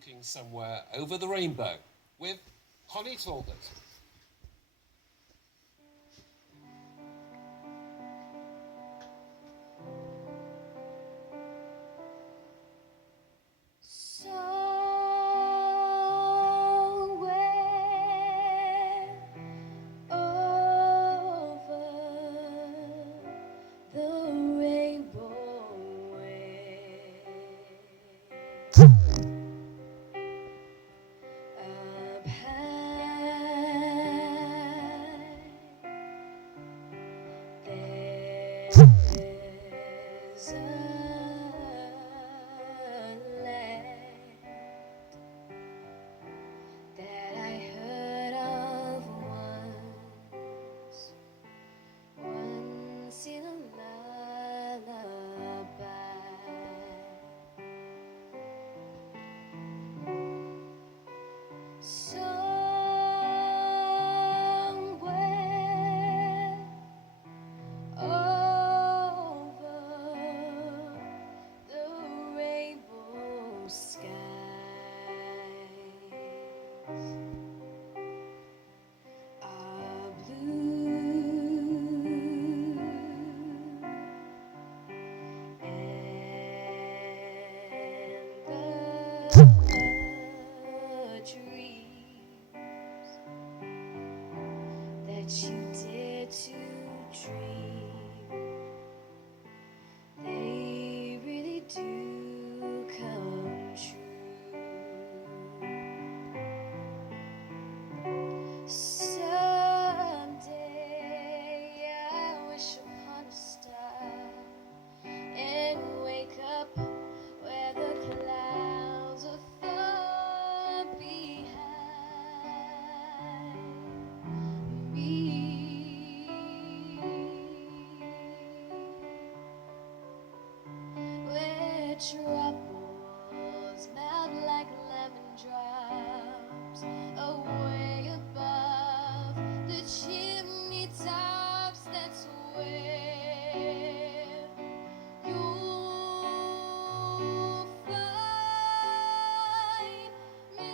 looking somewhere over the rainbow with Connie Talbot. You dare to dream, they really do come true. Someday I wish upon a star and wake up where the clouds are far behind me. Where troubles melt like lemon drops away above the chimney tops. That's where you'll find me.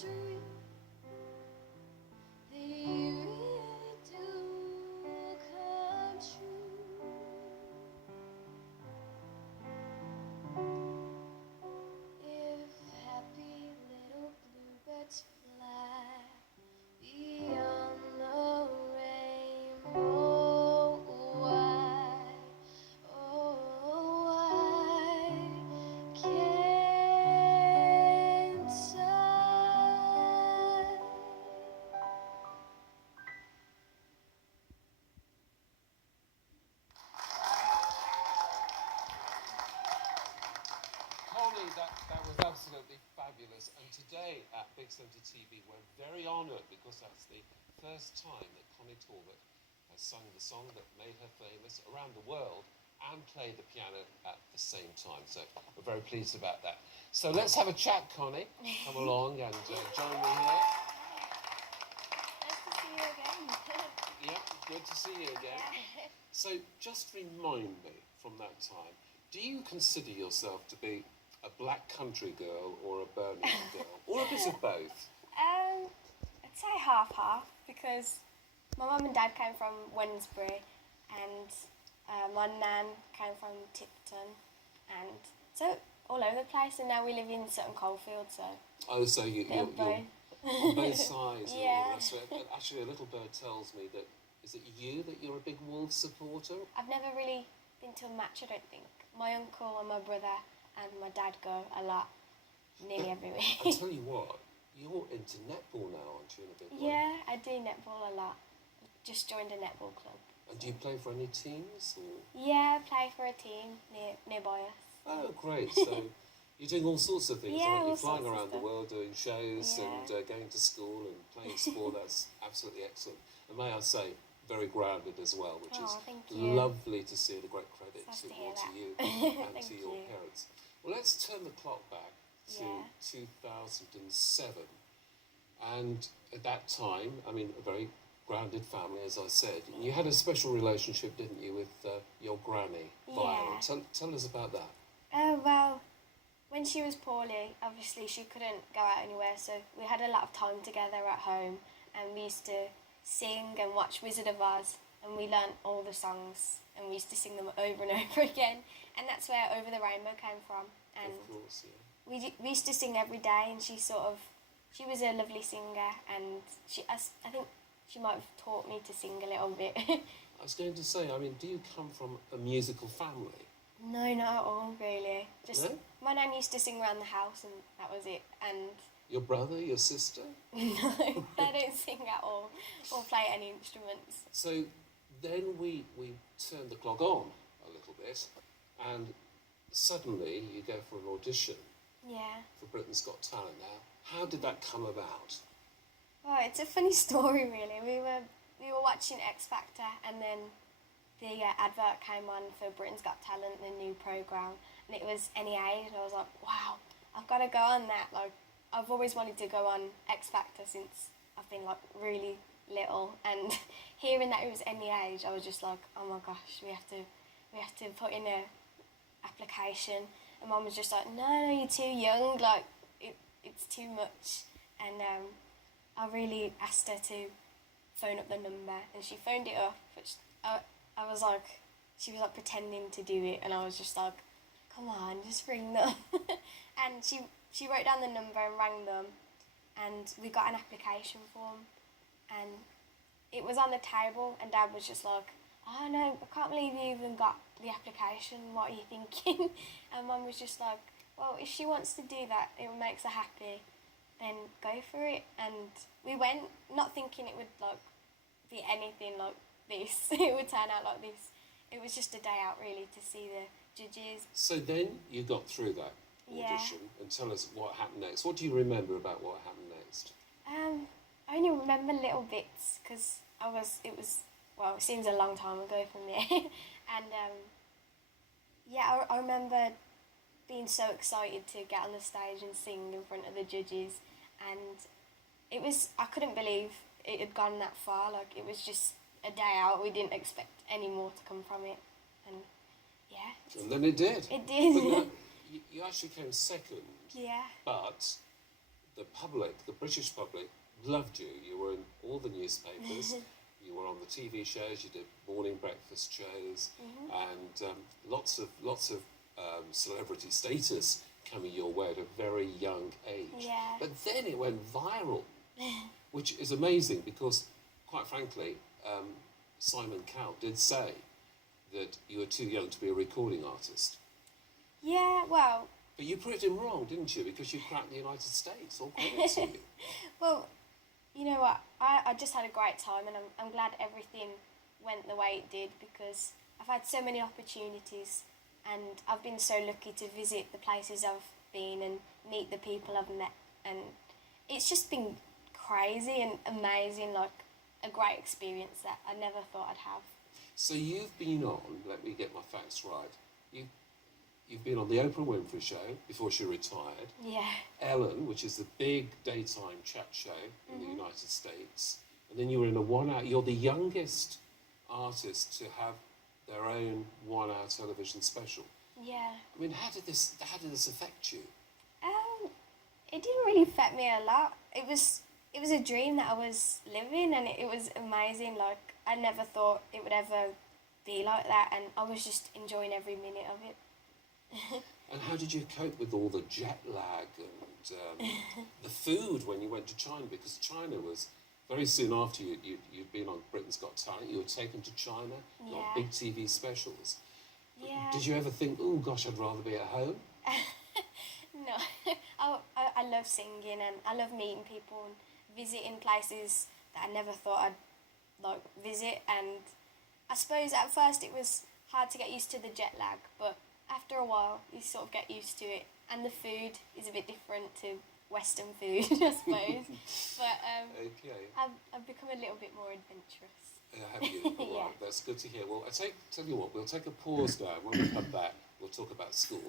Dream, they really do come true. If happy little bluebirds fly beyond the rainbow, why, oh why can't I? Connie, that was absolutely fabulous. And today at Big Centre TV, we're very honoured because that's the first time that Connie Talbot has sung the song that made her famous around the world and played the piano at the same time. So we're very pleased about that. So let's have a chat, Connie. Come along and join me here. Nice to see you again. Yeah, good to see you again. Yeah. So just remind me from that time, do you consider yourself to be a black country girl or a Birmingham girl, or a bit of both? I'd say half-half, because my mum and dad came from Wednesbury and my nan came from Tipton, and so all over the place, and now we live in Sutton Coldfield, so... Oh, so you're on both sides. Yeah. But actually, a little bird tells me that, is it you that you're a big Wolves supporter? I've never really been to a match, I don't think. My uncle and my brother and my dad go a lot, nearly every week. I tell you what, you're into netball now, aren't you, in a big way? Yeah, I do netball a lot. just joined a netball club. And do you play for any teams? Or? Yeah, I play for a team nearby us. Oh, great. So you're doing all sorts of things, Yeah, aren't you? all Flying sorts of around the stuff. world doing shows Yeah. and going to school and playing sport. That's absolutely excellent. And may I say, very grounded as well, which is Thank you. lovely to see, and a great credit Nice to, to hear to that. you and Thank to your you. parents. Well, let's turn the clock back to Yeah. 2007. And at that time, I mean, a very grounded family, as I said. You had a special relationship, didn't you, with your granny, Violet? Yeah. Tell us about that. Well, when she was poorly, obviously she couldn't go out anywhere, so we had a lot of time together at home, and we used to sing and watch Wizard of Oz, and we learnt all the songs, and we used to sing them over and over again, and that's where Over the Rainbow came from. And Of course, yeah. we used to sing every day, and she was a lovely singer, and I think she might have taught me to sing a little bit. I was going to say, I mean, do you come from a musical family? No, not at all, really. Just No? my nan used to sing around the house, and that was it. And Your brother, your sister? no, they don't sing at all or play any instruments. So then we turned the clock on a little bit, and suddenly you go for an audition Yeah. for Britain's Got Talent now. How did that come about? Well, it's a funny story, really. We were watching X Factor, and then the advert came on for Britain's Got Talent, the new program, and it was any age, and I was like, wow, I've got to go on that. Like, I've always wanted to go on X Factor since I've been like really little, and hearing that it was any age, I was just like, oh my gosh, we have to put in a application. And Mum was just like, no, you're too young, like it's too much. And I really asked her to phone up the number, and she phoned it up, which I was like, she was like pretending to do it, and I was just like, come on, just ring them. And she wrote down the number and rang them, and we got an application form, and it was on the table, and Dad was just like, oh no, I can't believe you even got the application, what are you thinking? And Mum was just like, well, if she wants to do that, it makes her happy, then go for it. And we went, not thinking it would like be anything like this, it would turn out like this. It was just a day out really to see the judges. So then you got through that audition, and tell us what happened next. What do you remember about what happened next? I only remember little bits because it seems a long time ago for me. And I remember being so excited to get on the stage and sing in front of the judges, and I couldn't believe it had gone that far. Like, it was just a day out. We didn't expect any more to come from it, and yeah. And then it did. It did. But no, you actually came second. Yeah. But the public, the British public, loved you. You were in all the newspapers. You were on the TV shows. You did morning breakfast shows, and lots of celebrity status coming your way at a very young age. Yeah. But then it went viral, which is amazing because, quite frankly, Simon Cowell did say that you were too young to be a recording artist. Yeah, well, But you proved him wrong, didn't you? Because you cracked the United States. All credit to you. well, you know what? I just had a great time, and I'm glad everything went the way it did, because I've had so many opportunities, and I've been so lucky to visit the places I've been and meet the people I've met, and it's just been crazy and amazing, like a great experience that I never thought I'd have. So you've been on, let me get my facts right, you've been on the Oprah Winfrey Show before she retired, Yeah. Ellen, which is the big daytime chat show in the United States, and then you were in a 1 hour, you're the youngest artist to have their own 1 hour television special. Yeah. I mean, how did this affect you? It didn't really affect me a lot. It was a dream that I was living, and it was amazing. Like, I never thought it would ever be like that, and I was just enjoying every minute of it. And how did you cope with all the jet lag and the food when you went to China? Because China was very soon after you'd been on Britain's Got Talent. You were taken to China, you got big TV specials. Yeah. Did you ever think, oh gosh, I'd rather be at home? No. I love singing, and I love meeting people and visiting places that I never thought I'd like visit, and I suppose at first it was hard to get used to the jet lag, but after a while you sort of get used to it, and the food is a bit different to Western food, I suppose. But Okay. I've become a little bit more adventurous. Have you? All Yeah. right, that's good to hear. Well, tell you what, we'll take a pause now. When we come back, we'll talk about school.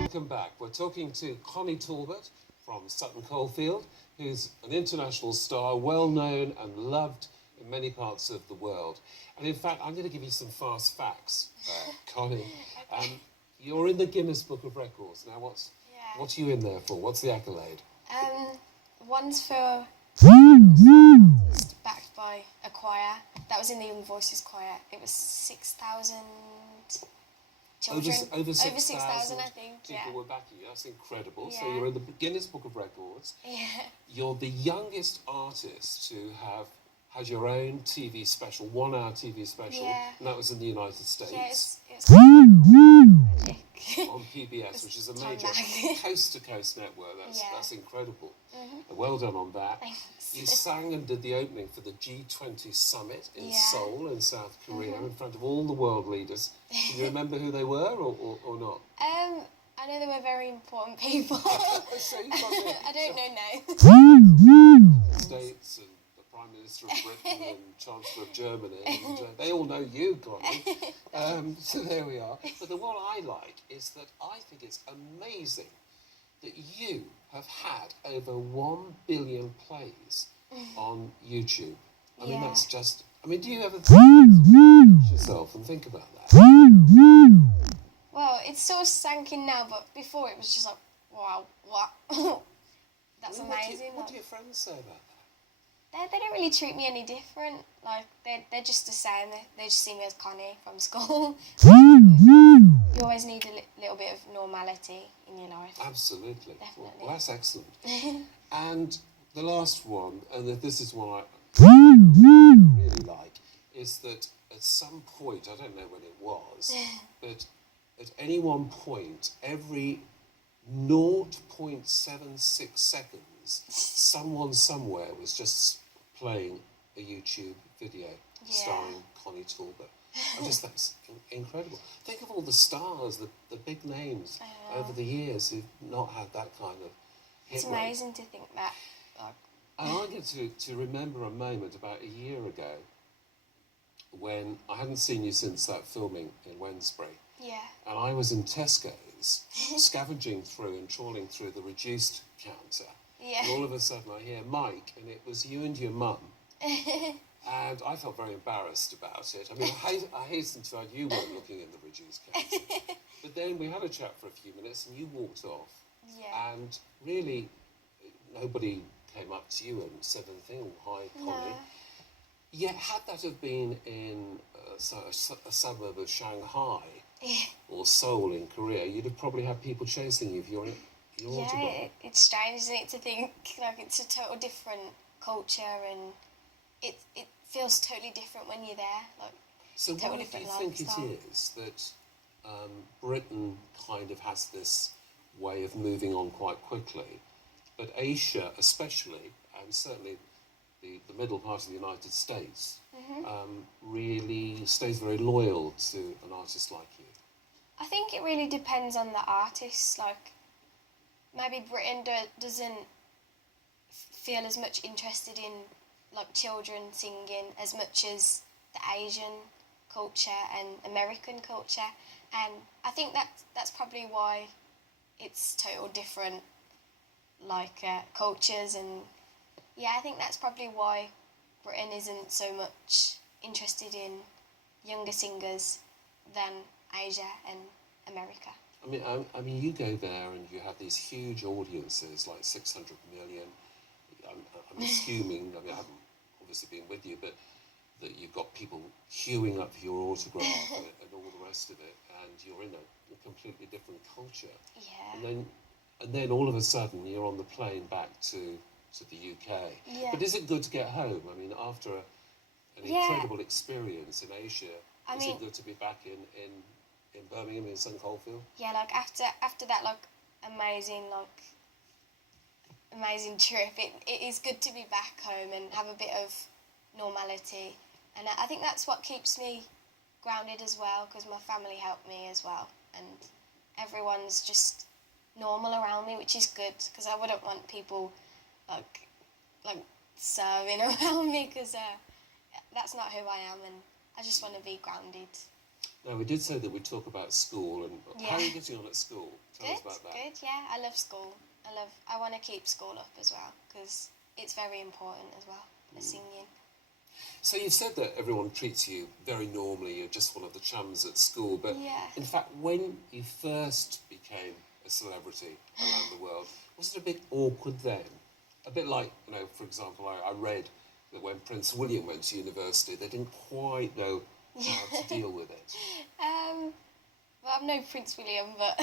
Welcome back. We're talking to Connie Talbot from Sutton Coldfield, who's an international star, well known and loved in many parts of the world. And in fact, I'm going to give you some fast facts, Connie. Okay. You're in the Guinness Book of Records. Now, what are you in there for? What's the accolade? One's for backed by a choir. That was in the Young Voices choir. It was 6,000 children. Over 6,000 I think. people were backing you. That's incredible. Yeah. So you're in the Guinness Book of Records. Yeah. You're the youngest artist to have had your own TV special, 1 hour TV special, Yeah. and that was in the United States. Yeah, it's magic. On PBS, which is a Time major back. coast-to-coast network. Yeah. That's incredible. Well done on that. Thanks. You sang and did the opening for the G20 summit in Yeah. Seoul in South Korea in front of all the world leaders. Can you remember who they were or not? I know they were very important people. So you got the I don't know names. States and the Prime Minister of Britain and Chancellor of Germany, and they all know you, Connie. So there we are. But the one I like is that I think it's amazing that you have had over 1 billion plays on YouTube. I mean, Yeah. that's just... I mean, do you ever think yourself and think about that? Well, it's sort of sank in now, but before it was just like, wow, what? That's I mean, amazing. What do your friends say about that? They don't really treat me any different. Like, they're just the same. They just see me as Connie from school. You always need a little bit of normality in your life. Absolutely. Definitely. Well, that's excellent. And the last one, and this is one I really like, is that at some point, I don't know when it was, but at any one point, every 0.76 seconds, someone somewhere was just playing a YouTube video starring Connie Talbot. That's incredible. Think of all the stars, the big names over the years who've not had that kind of hit It's rate. amazing to think that. Like, And I get to remember a moment about a year ago when I hadn't seen you since that filming in Wednesbury. yeah. And I was in Tesco's, scavenging through and trawling through the reduced counter. Yeah. And all of a sudden I hear Mike, and it was you and your mum. And I felt very embarrassed about it. I mean, I hasten to add you weren't looking in the reduced counter. But then we had a chat for a few minutes and you walked off. Yeah. And really, nobody came up to you and said anything, "Hi, Connie." No. Yet, had that have been in a suburb of Shanghai or Seoul in Korea, you'd have probably had people chasing you for your autograph. It's strange, isn't it, to think like it's a total different culture, and it feels totally different when you're there. Like, So totally why do you different think lifestyle. it is that Britain kind of has this way of moving on quite quickly, but Asia especially, and certainly the middle part of the United States, really stays very loyal to an artist like you? I think it really depends on the artist. Like, maybe Britain doesn't feel as much interested in like children singing as much as the Asian culture and American culture, and I think that's probably why it's total different, like cultures, and yeah, I think that's probably why Britain isn't so much interested in younger singers than Asia and America. I mean, you go there and you have these huge audiences, like 600 million. I'm assuming, I mean, I haven't obviously been with you, but that you've got people queuing up for your autograph and all the rest of it, and you're in a completely different culture. Yeah. And then all of a sudden you're on the plane back to the UK. Yeah. But is it good to get home? I mean, after an Yeah. incredible experience in Asia, I is mean- it good to be back in in Birmingham in St Coldfield? Yeah, like after that like amazing trip, it is good to be back home and have a bit of normality. And I think that's what keeps me grounded as well, because my family helped me as well, and everyone's just normal around me, which is good, because I wouldn't want people like serving around me, because that's not who I am, and I just want to be grounded. Now, we did say that we'd talk about school, and how are you getting on at school? Tell us about that. Good, yeah. I love school. I want to keep school up as well, because it's very important as well, the singing. So you've said that everyone treats you very normally, you're just one of the chums at school, but in fact, when you first became a celebrity around the world, was it a bit awkward then? A bit like, for example, I read that when Prince William went to university, they didn't quite know how to deal with it. Well, I'm no Prince William, but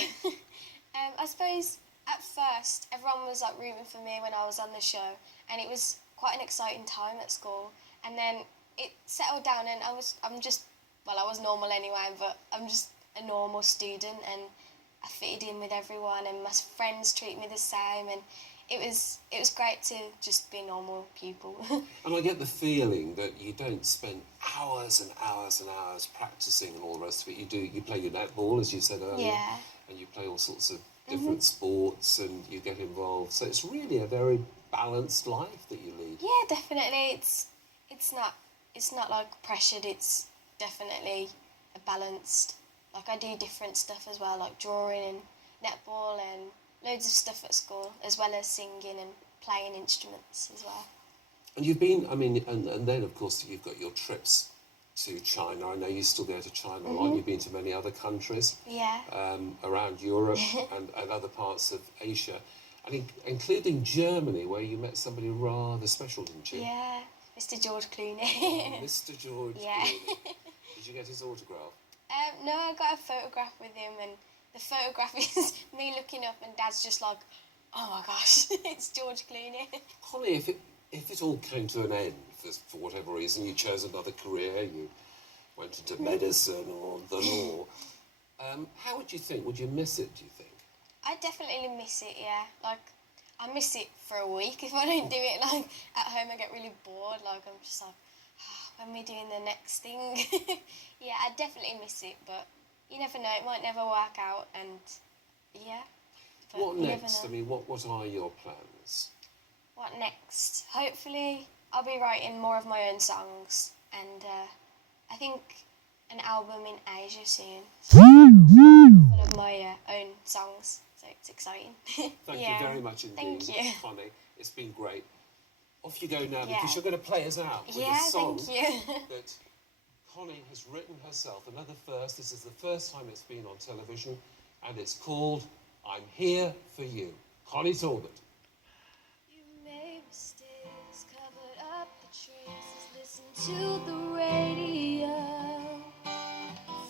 I suppose at first everyone was like rooting for me when I was on the show, and it was quite an exciting time at school. And then it settled down, and I was normal anyway, but I'm just a normal student, and I fitted in with everyone, and my friends treat me the same, and it was great to just be a normal pupil. And I get the feeling that you don't spend hours and hours and hours practicing and all the rest of it. You play your netball, as you said earlier, and you play all sorts of different sports, and you get involved. So it's really a very balanced life that you lead. Yeah, definitely. It's not like pressured. It's definitely a balanced. Like I do different stuff as well, like drawing and netball and loads of stuff at school, as well as singing and playing instruments as well. And you've been, and then of course you've got your trips to China. I know you still go to China a lot. You've been to many other countries. Yeah. Around Europe and other parts of Asia, including Germany, where you met somebody rather special, didn't you? Yeah, Mr. George Clooney. Oh, Mr. George Clooney. Did you get his autograph? No, I got a photograph with him, and the photograph is me looking up, and Dad's just like, "Oh my gosh, it's George Clooney." Connie, if it all came to an end for whatever reason, you chose another career, you went into medicine or the law, how would you think? Would you miss it, do you think? I definitely miss it, yeah. Like, I miss it for a week. If I don't do it, like, at home I get really bored. Like, I'm just like, when are we doing the next thing? Yeah, I definitely miss it, but you never know. It might never work out, and yeah. What next? What are your plans? What next? Hopefully, I'll be writing more of my own songs, and I think an album in Asia soon. Full of my own songs, so it's exciting. Thank you very much indeed, Thank you. Connie. It's been great. Off you go now, because you're going to play us out with a song that Connie has written herself. Another first. This is the first time it's been on television, and it's called "I'm Here for You." Connie Talbot. You made mistakes, covered up the traces, listened to the radio,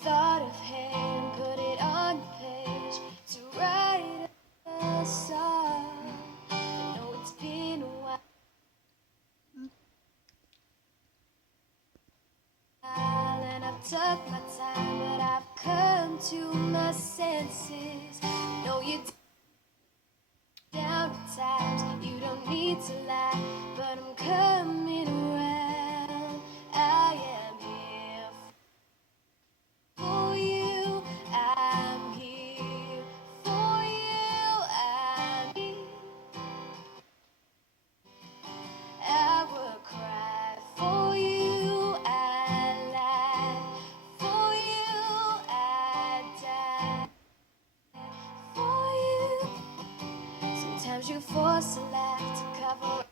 thought of him, put it on your page to write a song. I know it's been a while, and I've took my time, but I've come to my senses. I know you down at times, you don't need to lie, but I'm coming around. I am here for you. I'm here for you. I'm here. I will cry for you. I lie for you. I die for you. Sometimes you force a laugh to cover